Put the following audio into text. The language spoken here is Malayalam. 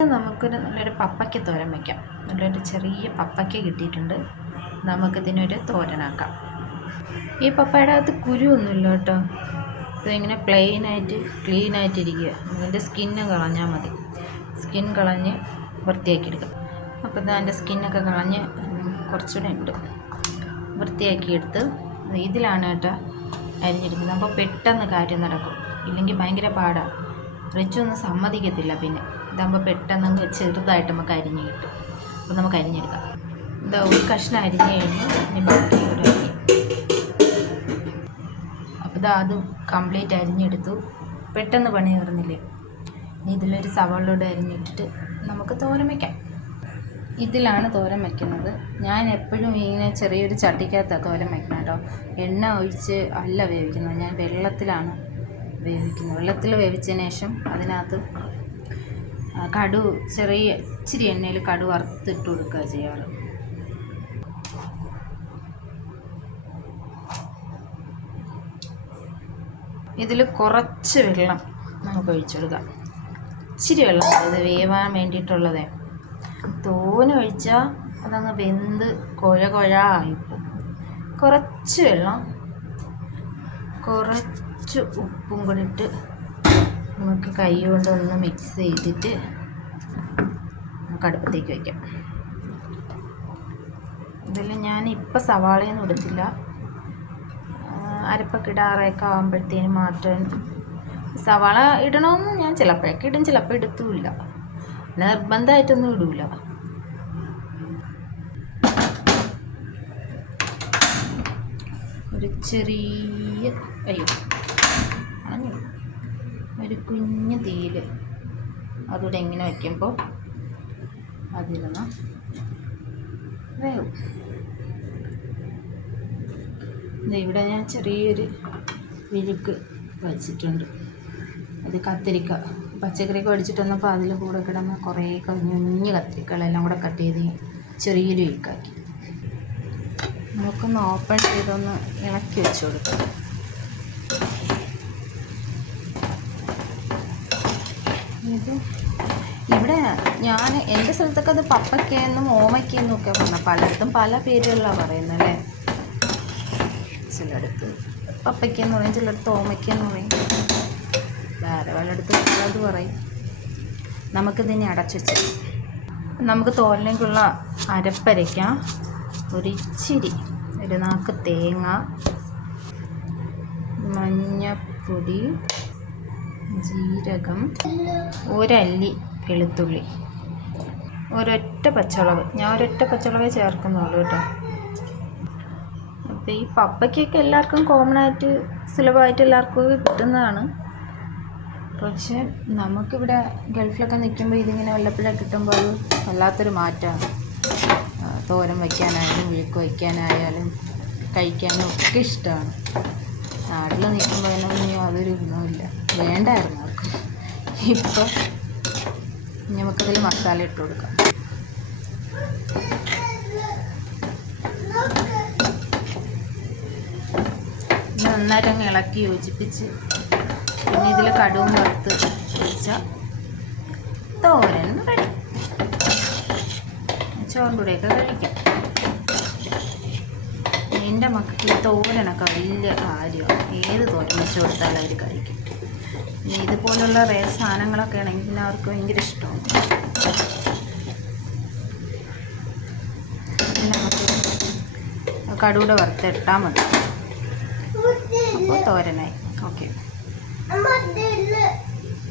നമുക്കൊരു നല്ലൊരു പപ്പയ്ക്ക തോരൻ വയ്ക്കാം. നല്ലൊരു ചെറിയ പപ്പയ്ക്ക കിട്ടിയിട്ടുണ്ട്. നമുക്കിതിനൊരു തോരനാക്കാം. ഈ പപ്പയുടെ അകത്ത് കുരുവൊന്നുമില്ല കേട്ടോ. ഇതിങ്ങനെ ക്ലീനായിട്ടിരിക്കുക. അതിൻ്റെ സ്കിന്ന് കളഞ്ഞാൽ മതി. സ്കിൻ കളഞ്ഞ് വൃത്തിയാക്കിയെടുക്കാം. അപ്പോൾ ഇത് അതിൻ്റെ സ്കിന്നൊക്കെ കളഞ്ഞ് കുറച്ചുകൂടെ ഉണ്ട് വൃത്തിയാക്കിയെടുത്ത് ഇതിലാണ് കേട്ടോ അരിഞ്ഞെടുക്കുന്നത്. അപ്പോൾ പെട്ടെന്ന് കാര്യം നടക്കും. ഇല്ലെങ്കിൽ ഭയങ്കര പാടാണ്. റിച്ചൊന്നും സമ്മതിക്കത്തില്ല. പിന്നെ ഇതാകുമ്പോൾ പെട്ടെന്ന് ചെറുതായിട്ട് നമുക്ക് അരിഞ്ഞ് കിട്ടും. അപ്പോൾ നമുക്ക് അരിഞ്ഞെടുക്കാം. ഇതാ ഒരു കഷ്ണം അരിഞ്ഞ് കഴിഞ്ഞ് അപ്പോൾ ഇതാ അത് കംപ്ലീറ്റ് അരിഞ്ഞെടുത്തു. പെട്ടെന്ന് പണി തീർന്നില്ലേ. ഇനി ഇതിലൊരു സവാളയോടെ അരിഞ്ഞിട്ടിട്ട് നമുക്ക് തോരൻ വയ്ക്കാം. ഇതിലാണ് തോരൻ വയ്ക്കുന്നത്. ഞാൻ എപ്പോഴും ഇങ്ങനെ ചെറിയൊരു ചട്ടിക്കകത്താണ് തോരൻ വയ്ക്കുന്നത് കേട്ടോ. എണ്ണ ഒഴിച്ച് അല്ല വേവിക്കുന്നത്. ഞാൻ വെള്ളത്തിലാണ് വേവിക്കുന്നത്. വെള്ളത്തിൽ വേവിച്ചതിന് ശേഷം അതിനകത്ത് ഇച്ചിരി എണ്ണയിൽ കടു വറുത്തിട്ട് കൊടുക്കുക ചെയ്യാറ്. ഇതിൽ കുറച്ച് വെള്ളം നമുക്ക് ഒഴിച്ചു കൊടുക്കാം. ഇച്ചിരി വെള്ളം, അത് വേവാൻ വേണ്ടിയിട്ടുള്ളതേ. തോനെ ഒഴിച്ചാൽ അതങ്ങ് വെന്ത് കുഴായിപ്പോവും. കുറച്ച് വെള്ളം, കുറച്ച് ഉപ്പും കൂടി ഇട്ട് നമുക്ക് കൈ കൊണ്ടൊന്ന് മിക്സ് ചെയ്തിട്ട് നമുക്ക് അടുപ്പത്തേക്ക് വയ്ക്കാം. ഇതിൽ ഞാനിപ്പോൾ സവാളയൊന്നും ഇടത്തില്ല. അരപ്പൊക്കെ ഇടാറൊക്കെ ആകുമ്പോഴത്തേനും മാത്രം സവാള ഇടണമെന്ന് ഞാൻ ചിലപ്പോഴൊക്കെ ഇടും, ചിലപ്പോൾ ഇടത്തുമില്ല. നിർബന്ധമായിട്ടൊന്നും ഇടൂല. ഒരു ചെറിയ ഒരു കുഞ്ഞ് തീയിൽ അതുകൂടെ ഇങ്ങനെ വയ്ക്കുമ്പോൾ അതിരുന്ന് വേവും. ഇവിടെ ഞാൻ ചെറിയൊരു വിഴുക്ക് വച്ചിട്ടുണ്ട്. അത് കത്തിരിക്ക പച്ചക്കറിയൊക്കെ മേടിച്ചിട്ട് വന്നപ്പോൾ അതിൽ കൂടെ കിടന്ന് കുറേ കുഞ്ഞു കത്തിരിക്കകളെല്ലാം കൂടെ കട്ട് ചെയ്ത് ചെറിയൊരു വിഴുക്കാക്കി. നമുക്കൊന്ന് ഓപ്പൺ ചെയ്തൊന്ന് ഇളക്കി വെച്ച് കൊടുക്കാം. ഇത് ഇവിടെ ഞാൻ എൻ്റെ സ്ഥലത്തൊക്കെ അത് പപ്പയ്ക്കെന്നും ഓമയ്ക്കെന്നും ഒക്കെ പറഞ്ഞാൽ പലയിടത്തും പല പേരുകളിലാണ് പറയുന്നത് അല്ലേ. ചിലയിടത്ത് പപ്പയ്ക്കെന്ന് പറയും, ചിലയിടത്ത് ഓമയ്ക്കെന്ന് പറയും, വേറെ പലയിടത്ത് അത് പറയും. നമുക്കിതിനെ അടച്ചു വെച്ച് നമുക്ക് തോരനിലേക്കുള്ള അരപ്പരയ്ക്കാം. ഒരിച്ചിരി ഒരു നാക്ക് തേങ്ങ, മഞ്ഞപ്പൊടി, ജീരകം, ഒരല്ലി വെളുത്തുള്ളി, ഒരൊറ്റ പച്ചമുളക്. ഞാൻ ഒരൊറ്റ പച്ചമുളകേ ചേർക്കുന്നുള്ളൂ കേട്ടോ. അപ്പോൾ ഈ പപ്പയ്ക്കൊക്കെ എല്ലാവർക്കും കോമൺ ആയിട്ട് സുലഭമായിട്ട് എല്ലാവർക്കും കിട്ടുന്നതാണ്. പക്ഷേ നമുക്കിവിടെ ഗൾഫിലൊക്കെ നിൽക്കുമ്പോൾ ഇതിങ്ങനെ വല്ലപ്പോഴൊക്കെ കിട്ടുമ്പോൾ അത് വല്ലാത്തൊരു മാറ്റമാണ്. തോരൻ വയ്ക്കാനായാലും വിഴുക്ക് വയ്ക്കാനായാലും കഴിക്കാനും ഒക്കെ ഇഷ്ടമാണ്. നാട്ടിൽ നിൽക്കുമ്പോൾ അതിനൊന്നും യാതൊരു ഗുണവുമില്ല, വേണ്ടായിരുന്നു ആർക്കും. ഇപ്പോൾ നമുക്കതിൽ മസാല ഇട്ട് കൊടുക്കാം. നന്നായിട്ടങ്ങ് ഇളക്കി യോജിപ്പിച്ച് പിന്നെ ഇതിൽ കടുവും വറുത്ത് ഒഴിച്ചാൽ തോരൻ റെഡി. ചോറും കൂടെയൊക്കെ കഴിക്കാം. എൻ്റെ മക്കൾക്ക് തോരനൊക്കെ വലിയ കാര്യമാണ്. ഏത് തോരൻ വെച്ച് കൊടുത്താലും അവർ കഴിക്കും. ഇതുപോലുള്ള സാധനങ്ങളൊക്കെ ആണെങ്കിൽ പിന്നെ അവർക്ക് ഭയങ്കര ഇഷ്ടമാണ്. പിന്നെ നമുക്ക് കടുകൂടെ വറുത്തിട്ടാൽ മതി. അപ്പോൾ തോരനായി. ഓക്കെ.